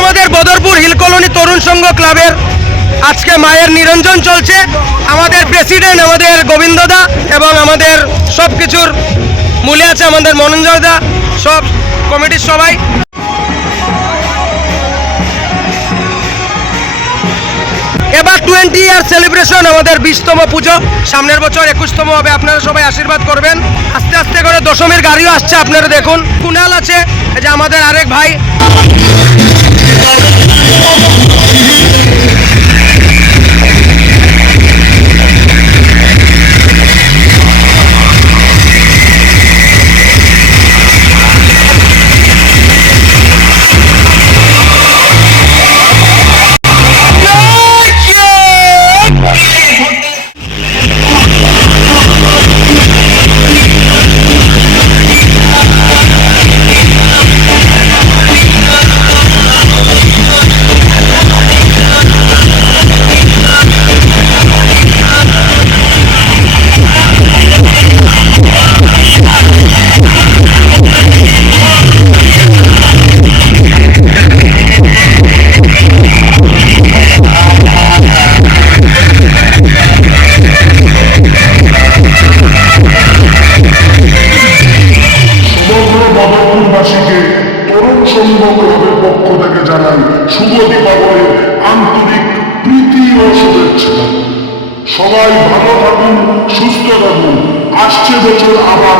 আমাদের Badarpur hill colony তরুণ সংঘ ক্লাবের আজকে মায়ের নিরঞ্জন চলছে। আমাদের প্রেসিডেন্ট আমাদের গোবিন্দদা এবং আমাদের সব কিছুর মূলে আছে আমাদের মনোঞ্জয়দা, সব কমিটির সবাই। এবার 20 ইয়ার সেলিব্রেশন, আমাদের 20তম পুজো, সামনের বছর 21তম হবে। আপনারা সবাই আশীর্বাদ করবেন। আস্তে আস্তে করে দশমীর গাড়িও আসছে, আপনারা দেখুন। কুনাল আছে, এই যে আমাদের আরেক ভাই। শুভ দীপাবলির আন্তরিক প্রীতি ও শুভেচ্ছা। সবাই ভালো থাকুন, সুস্থ থাকুন। আসছে বছর আবার